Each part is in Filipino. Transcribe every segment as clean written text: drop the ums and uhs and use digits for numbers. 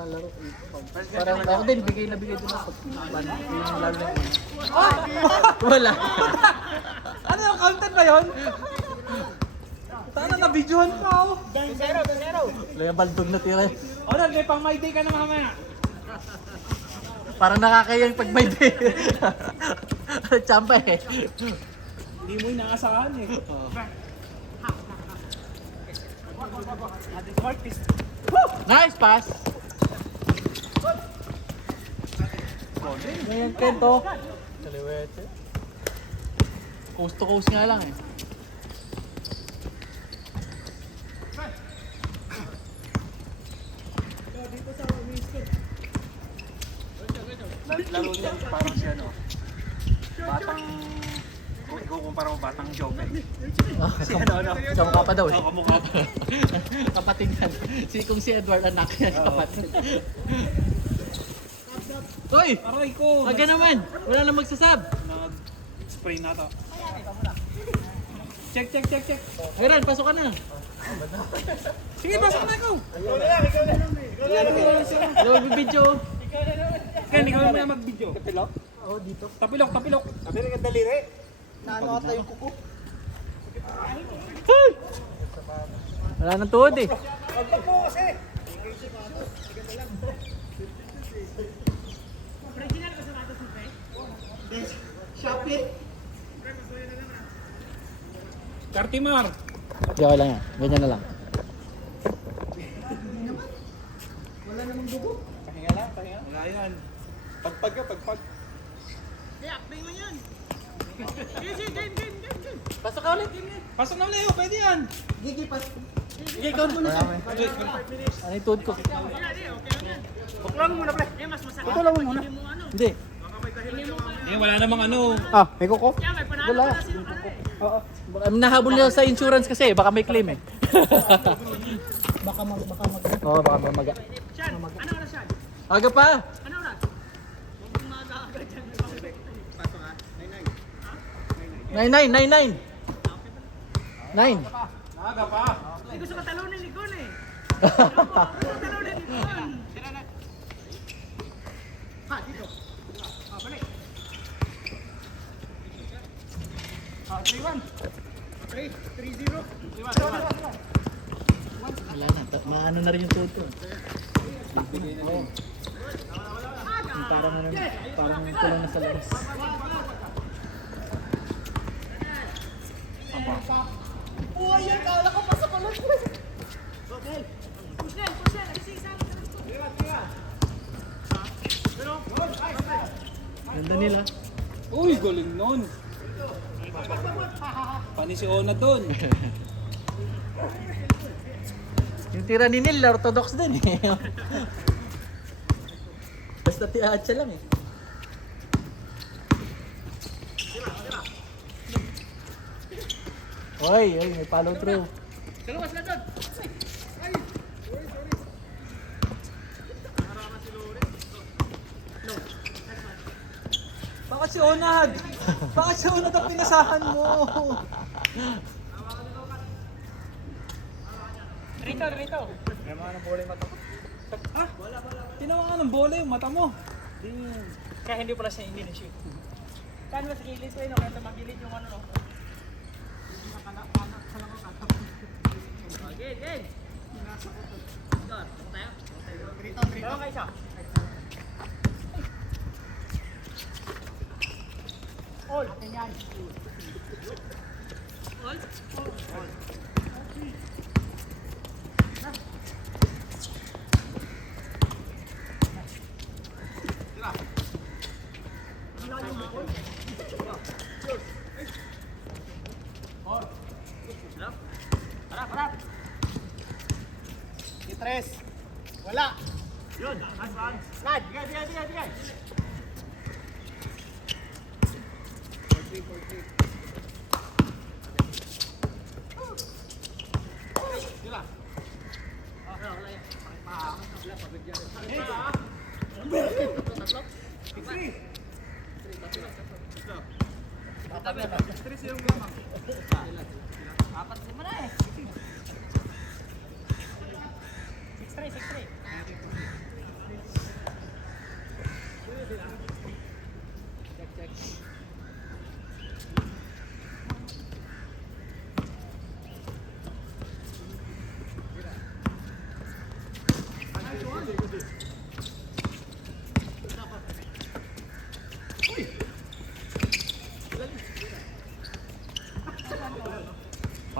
mga laro. Parang ako din, bigay na bigay din ako. Yung lalo na yun. Wala. Ano yung content ba yun? Sana na-videohan pa ako. 2-0. Wala yung baldog na tira. Ronald, may pang my day ka na mamaya. Parang nakakayang pag may day. Champa eh. Hindi mo inaasahan eh. Nice pass! Ngayon, Kento. Kaliwete. Coast to coast nga lang eh. Laro niya parang siya no. Batang kung ikukumpara mo batang Jobe. Si ano. Kamukha pa daw eh. Oo, kamukha pa. Kapatid yan. Kung si Edward anak yan, kapatid. Uy! Aray ko. Wag ka naman! Wala nang magsasab! Nag-spray na to. Check. Meron, pasok ka na! Sige, pasok na ikaw. Hello, magbibidyo! Ken, ikaw na mag-video. Tapilok? Oo, dito. Tapilok. Sabi rin ang daliri. Naano ata yung kuko. Wala nang tuhod eh. Huwag po kasi. Shopee. Kartimar. Di okay lang yan. Ganyan na lang. Wala namang dugo. Pahinga lang. Wala yan. Pagpag. Pasok ka ulit! Pasok na ulit. Pwede yan. Gigi pas. Sige, ikaw muna siya. Ano yung tuhod ko? Buklang muna pre. Buklang muna. Hindi. Wala namang ano. Ah, may kuko? Wala. Nahabol niya sa insurance kasi. Baka may claim eh. Baka mag... Oo, baka may maga. Aga pa! Nine. Naga pa. Gusto ko talunin ni Gon eh. Gusto ko talunin ni Gon. Wala na. Maano na rin yung tuhod ko. Oo. Parang kulang na sa labas. Ganda nila. Uy, galing nun. Pani si Ona dun. Yung tira ni Neil, orthodox din eh. Basta tiatsa lang eh. Oy, may follow through. Bakit si Onad? Bakit si Onad ang pinasahan mo? Rito. Ah, tinawa ng bola yung mata mo. Kaya hindi pala siya hindi na-shoot. Kaya mas gilid ko yun, kaya magilid yung ano no. Gil. Rito. Dalawa ka isa. All. Ganyan. All. Harap. Tres. Wala. Yun. Rad. Bigay. Apat mo na eh. 6-3.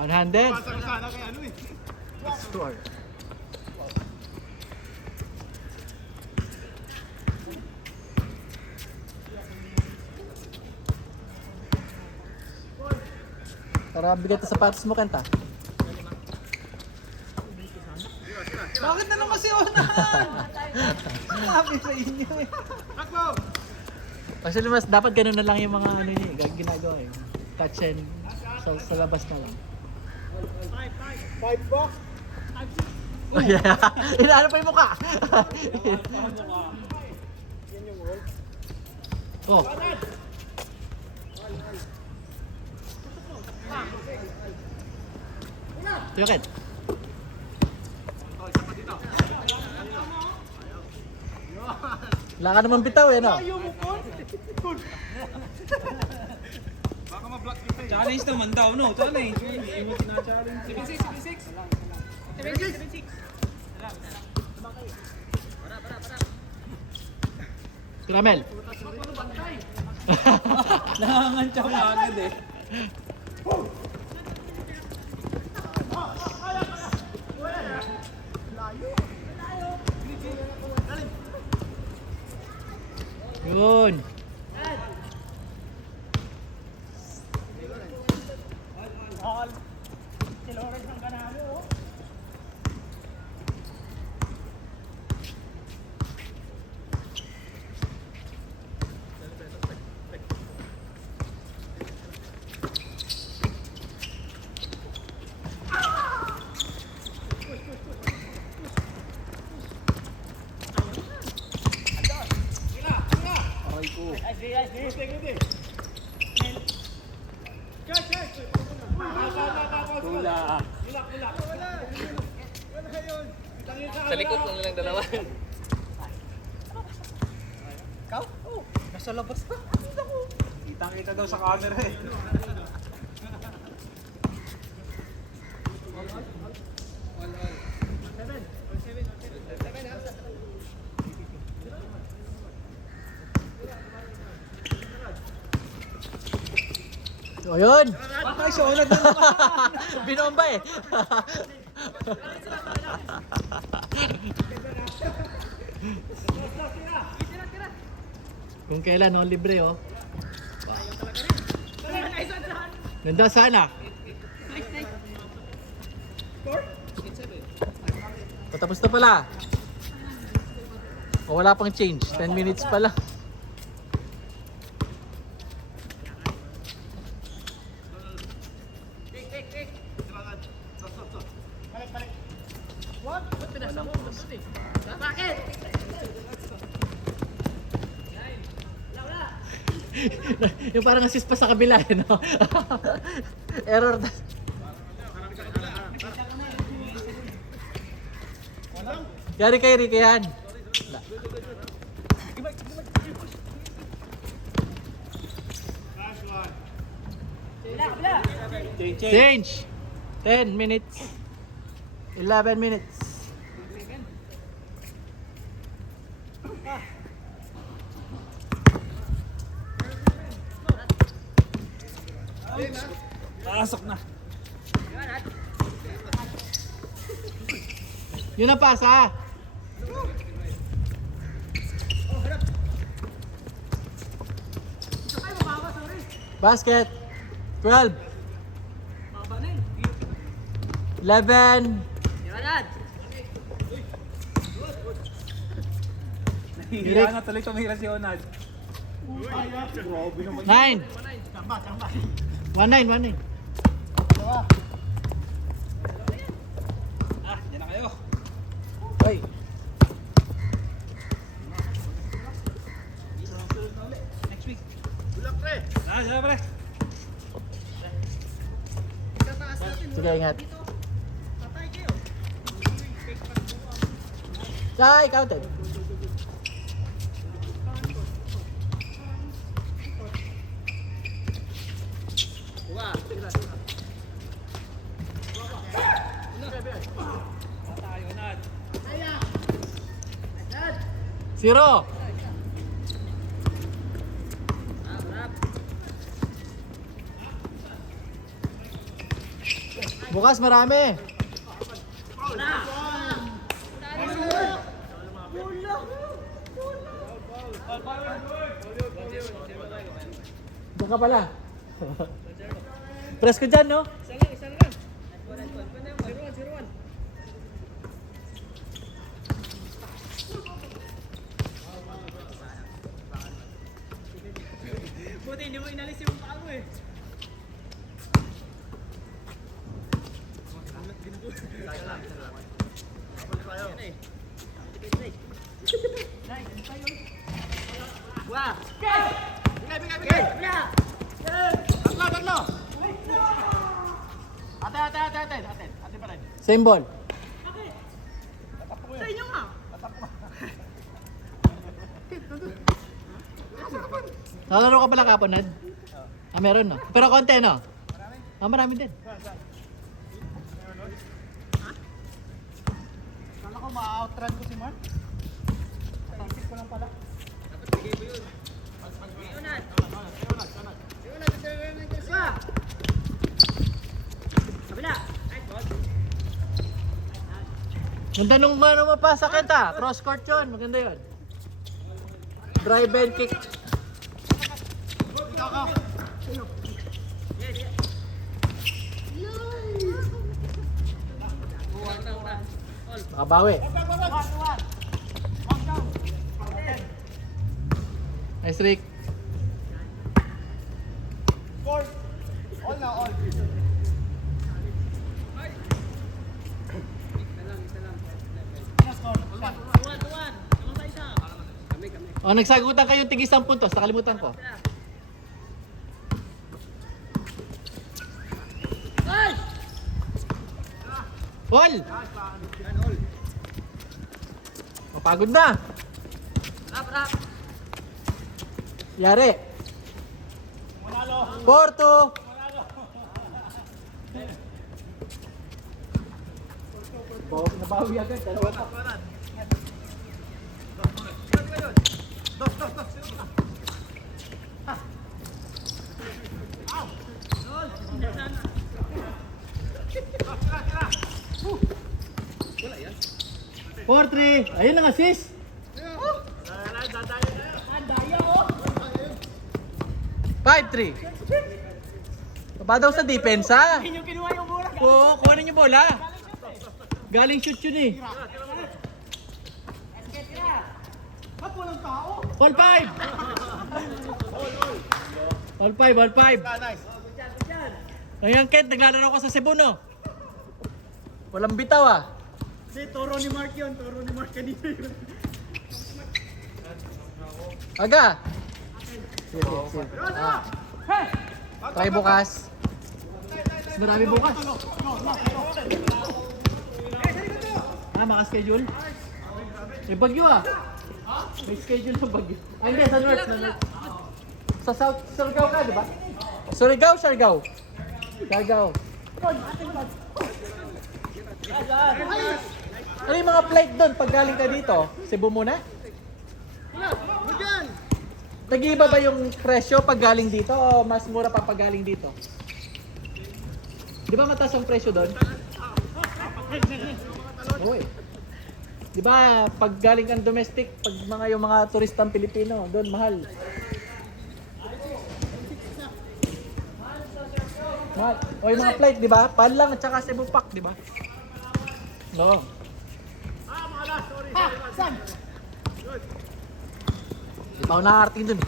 One-handed. Sana kay ano eh. Store. Para bigat sa sapatos mo, Kenta. Bakit na naman si Onan? Sabi sa inyo eh. Takbo! Actually, mas dapat ganun na lang yung mga ano niya, ginagawa eh. Touch and sa labas na lang. 5 box. Oh yeah. Inaano pa yung mukha. Oh. Tuyokit. Wala ka naman bitaw eh, no? Baka ma-block yung face. Challenge naman daw, no? Challenge. Hindi mo tina-challenge. 76. Ramel. Nakangantya ka agad eh. Yun. Si Lawrence ang kanalo oh. Tula. Sa likod lang lang dalawa. Ikaw? Oh, nasa labas na. Kitang-kita daw sa camera eh. O yun. Bakit siya unad na naman? Binomba eh. Kung kailan, no, libre oh. Ganda sana. Patapos na pala. O wala pang change. 10 minutes pa lang. Yung parang assist pa sa kabila, eh, no? Error. Yari kay Ricky yan. Change. 10 minutes. 11 minutes. Pasok na. Yun ang pasa. Basket. 12. 11. Hiya na tuloy tumira si Onad. 9. 19. 19. Ah, yan na kayo. Oy. Next week. Bulak pre. Ah, dyan pare. Sige, ingat. Sai, counted. Tayo, Onad. Zero. Bukas marami. Diyan ka pala. Press ko dyan, no? Buti hindi mo inalis yung paa mo eh. Wah! Bigay! Tatlo! Ate pa rin. Same ball. Sa inyo nga! Nakalaro ka pala kapon, Ned? Ah, meron, no? Pero konti, no? Marami din. Kala ko ma-outrun ko si Mark. Tansip ko lang pala. Kabila! Ganda nung ano mo pa, sakit ah. Cross court yun, maganda yun. Drive and kick. Makabawi. Nice, Rick. Score! All na, all. Oh, nagsagutan kayong tig isang puntos. Nakalimutan ko. All! Mapagod na. Yari. 4-2. Nabawi agad. Dalawa pa. Four, 3. Ayun ang assist. 5-3. Baba daw sa depensa. Yung kinuha yung bola. Oo, kuhanin yung bola. Galing shoot yun eh. Ba't walang tao? All 5. All 5, all 5. Nice. Ayan, Kent, naglalaro ka sa Cebu, no? Walang bitaw ah. Kasi toro ni Mark yun. Toro ni Mark kanina yun. Aga. Sige. Ah. Try bukas. Mas marami bukas. Ah, maka-schedule? May bagyo ah. May schedule ng bagyo. Ah, hindi, sa north. Sa south, Surigao ka, di ba? Surigao. Ano yung mga flight doon pag galing ka dito? Cebu muna? Nag-iiba ba yung presyo pag galing dito o mas mura pa pag galing dito? Di ba mataas ang presyo doon? Oo eh. Di ba pag galing kang domestic, pag yung mga turistang Pilipino, doon mahal. Mahal. O yung mga flight, di ba? Pal lang at saka Cebu Pack, di ba? No. San? Di ba ako nakakarating dun?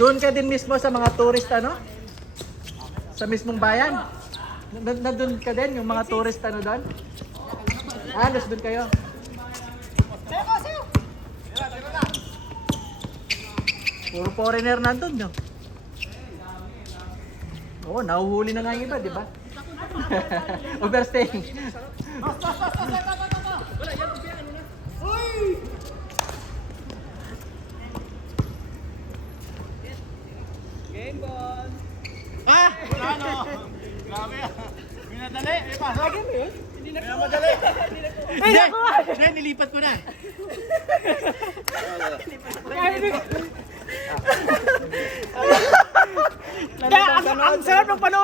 Doon ka din mismo sa mga tourist, ano? Sa mismong bayan? Nandun ka din, yung mga tourist, ano doon? Ah, doon kayo? Puro foreigner nandun, no? Oo, nahuhuli na nga yung iba, di ba? Overstaying. Game ball. Ah! Wala no! Grabe ah. Minadali. May pasok. Hindi na Minamadali. Hindi! Hindi, nilipat ko na. Kaya ang sarap ng panood.